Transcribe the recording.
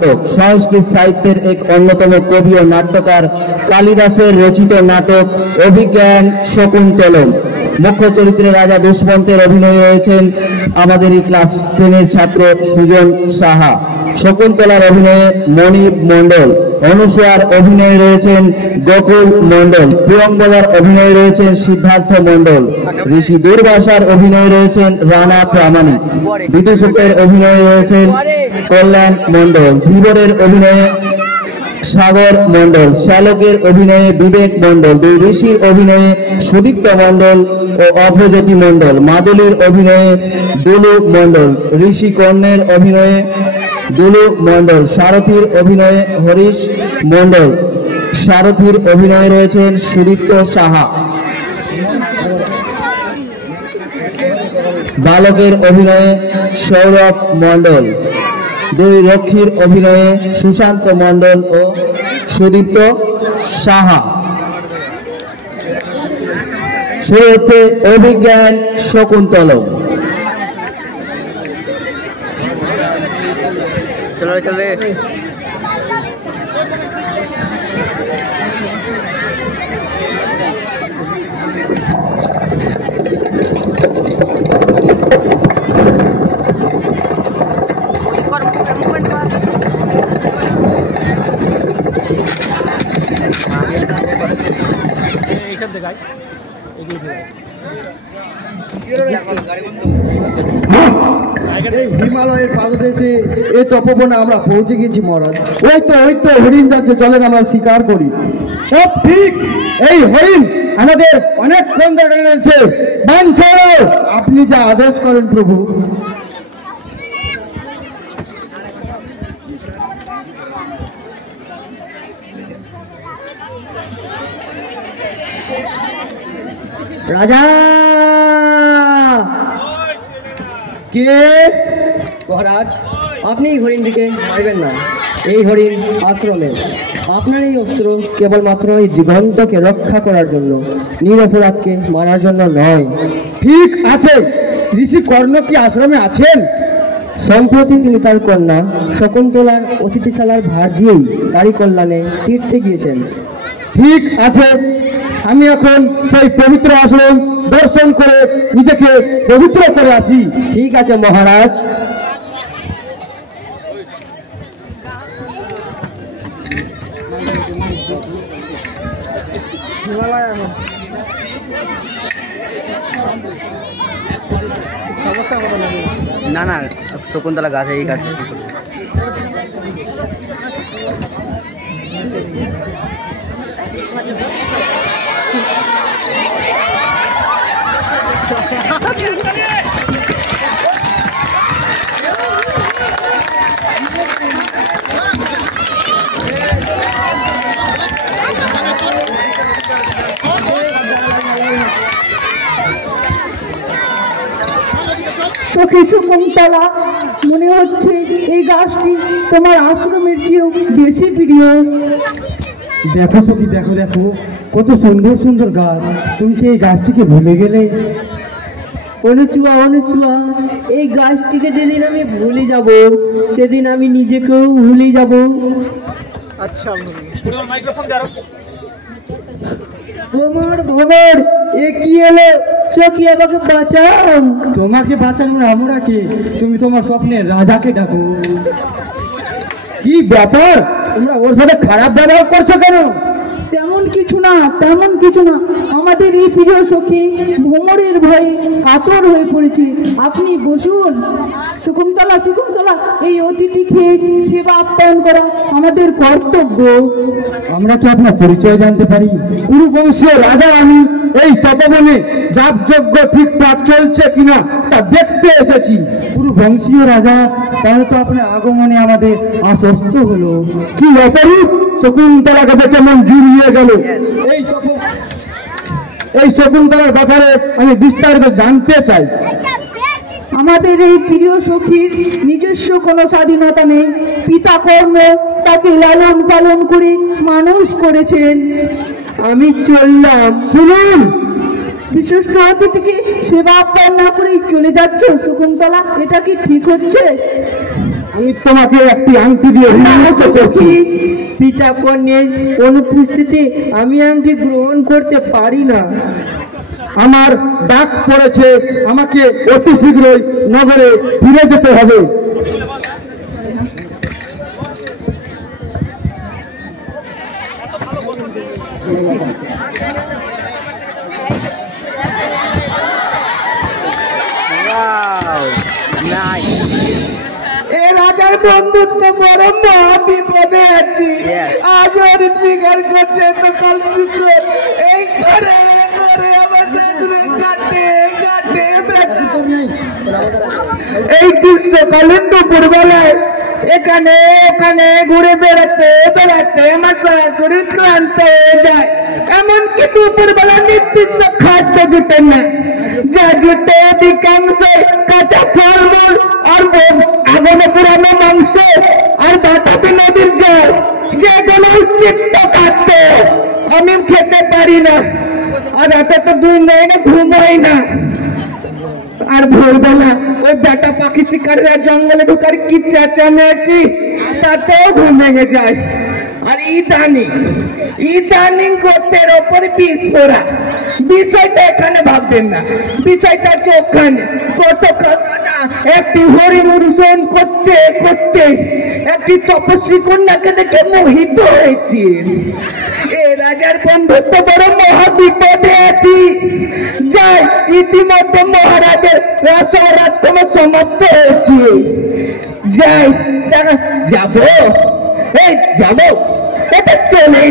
নাটক সংস্কৃত সাহিত্যের এক অন্যতম কবি ও নাট্যকার কালিদাসের রচিত নাটক অভিজ্ঞান শকুন্তলম। মুখ্য চরিত্রে রাজা দুষ্মন্তের অভিনয় রয়েছেন আমাদেরই ক্লাস 10 ছাত্র সুজন সাহা। শকুন্তলার অভিনয়ে মণিপ মণ্ডল, অনুসূয়ার অভিনয়ে রয়েছেন গোকুল মণ্ডল, প্রিয়ঙ্বদার অভিনয়ে রয়েছেন সিদ্ধার্থ মণ্ডল, ঋষি দুর্বাসার অভিনয়ে রয়েছেন রানা প্রামাণিক, বিদুষকের অভিনয়ে রয়েছেন কল্যাণ মণ্ডল, ধীবরের অভিনয়ে সাগর মণ্ডল, শ্যালকের অভিনয়ে বিবেক মণ্ডল, দুই ঋষির অভিনয়ে সুদীপ্ত মণ্ডল ও অভ্রজ্যোতি মণ্ডল, মাদুলির অভিনয়ে দুলু মণ্ডল, ঋষি কর্ণের অভিনয়ে দুলু মণ্ডল, সারথীর অভিনয়ে হরিশ মণ্ডল, সারথীর অভিনয়ে রয়েছেন সুদীপ্ত সাহা, বালকের অভিনয়ে সৌরভ মণ্ডল, দুই রক্ষীর অভিনয়ে সুশান্ত মণ্ডল ও সুদীপ্ত সাহা। শুরু হচ্ছে অভিজ্ঞান শকুন্তলম। চলো চলে হিমালয়ের পাদদেশে এই তপবনে আমরা পৌঁছে গেছি মহারাজ। ওই তো হরিণ যাচ্ছে, চলেন আমরা শিকার করি। সব ঠিক, এই হরিণ আমাদের অনেকক্ষণ ধরে রয়েছে। আপনি যা আদেশ করেন প্রভু। রাজা কে? মহারাজ, আপনি এই হরিণটিকে মারবেন না। এই হরিণ আশ্রমে, আপনার এই অস্ত্র কেবলমাত্র এই দিগন্তকে রক্ষা করার জন্য, নিরপরাধকে মারার জন্য নয়। ঠিক আছে, ঋষি কর্ণ কি আশ্রমে আছেন? সম্প্রতি তিনি তার কন্যা শকুন্তলার অতিথিশালার ভার দিয়েই তারই কল্যাণে তীর্থে গিয়েছেন। ঠিক আছে, আমি এখন সেই পবিত্র আশ্রম দর্শন করে নিজেকে পবিত্র করে আসি। ঠিক আছে মহারাজ। না না, শকুন্তলা গাছ এই গাছ। সখী শকুন্তলা, মনে হচ্ছে এই গাছটি তোমার আশ্রমের চেয়েও বেশি প্রিয়। দেখো সখী, দেখো দেখো কত সুন্দর সুন্দর গাছ। তুমি কি এই গাছটিকে ভুলে গেলে? অনুসুয়া, এই গাছটিকে যেদিন আমি ভুলে যাব, সেদিন আমি নিজেকেও ভুলে যাব। আচ্ছা, তোমার ভবের এ কি এলো? সখী, আমাকে বাঁচাও। তোমাকে বাঁচানোর আমরা কে? তুমি তোমার স্বপ্নের রাজাকে ডাকো। কি ব্যাপার, তোমরা ওর সাথে খারাপ ব্যবহার করছো কেন? তেমন কিছু না, আমাদের এই প্রিয় সখী ভ্রমরের ভয়ে কাতর হয়ে পড়েছে। আপনি বসুন। শকুন্তলা, এই অতিথিকে সেবা আপ্যায়ন করা আমাদের কর্তব্য। আমরা কি আপনার পরিচয় জানতে পারি? কুরুবংশীয় রাজা আমি। এই তপবনে যাগযজ্ঞ ঠিকঠাক চলছে কিনা তা দেখতে এসেছি। কুরুবংশীয় রাজা, তাহলে তো আপনার আগমনে আমাদের আশ্বস্ত হলো। কি অপরূপ, শকুন্তলাকে দেখে মন জুড়িয়ে গেল। এই শকুন্তলার ব্যাপারে আমি বিস্তারিত জানতে চাই। আমাদের এই প্রিয় সখীর নিজস্ব কোনো স্বাধীনতা নেই। পিতা কর্ম তাকে লালন পালন করে মানুষ করেছেন। আমি চললাম। শুনুন, বিশিষ্ট অতিথিকে সেবা আপ্যায়ন না করেই চলে যাচ্ছ শকুন্তলা, এটা কি ঠিক হচ্ছে? আমি তোমাকে একটি আংটি দিয়ে অভিনন্দন করছি। পিতা কন্যার অনুপস্থিতি আমি আংটি গ্রহণ করতে পারি না। আমার ডাক পড়েছে, আমাকে অতি শীঘ্রই নগরে ফিরে যেতে হবে। Wow, nice. এ রাজার বন্ধুত্ব বড় মহা বিপদে আছি। Yes. আজ ওর স্বীকার করছে তো কাল শুক্র এই করে আমার কাটে কাটে এই গ্রীষ্মকালীন দুপুরবেলায় এখানে ওখানে ঘুরে বেড়াতে বেড়াতে আমার শরীর ক্লান্ত হয়ে যায়। এমনকি দুপুরবেলা নির্দিষ্ট খাদ্য জুটে না, যা জুটে অধিকাংশ কাঁচা ফলমূল আর আগুনে পুরানো মাংস আর বাতাবি নদীর জল, যেগুলো উচ্ছিষ্ট খাদ্য আমি খেতে পারি না। আর রাতে তো দুই নয় ঘুমাই না। আর ভোরবেলা ওই বেটা পাখি শিকারীরা জঙ্গলে ঢোকার কি চেঁচামেচি, তাতেও ঘুম ভেঙে যায়। আর ইদানিং গোত্রের ওপর বিষ পড়া। বিষয়টা এখানে ভাববেন না, বিষয়টা হচ্ছে ওখানে। একটি হরিণ অনুসরণ করতে করতে একটি তপস্বী কন্যাকে দেখে মোহিত হয়েছি। এ রাজার বন্ধুত্ব বড় মহা বিপদে আছি। যাই, ইতিমধ্যে মহারাজের রাজকুমার সমাপ্ত হয়েছে। যাই, যাবো, এই যাবো, এটা চলে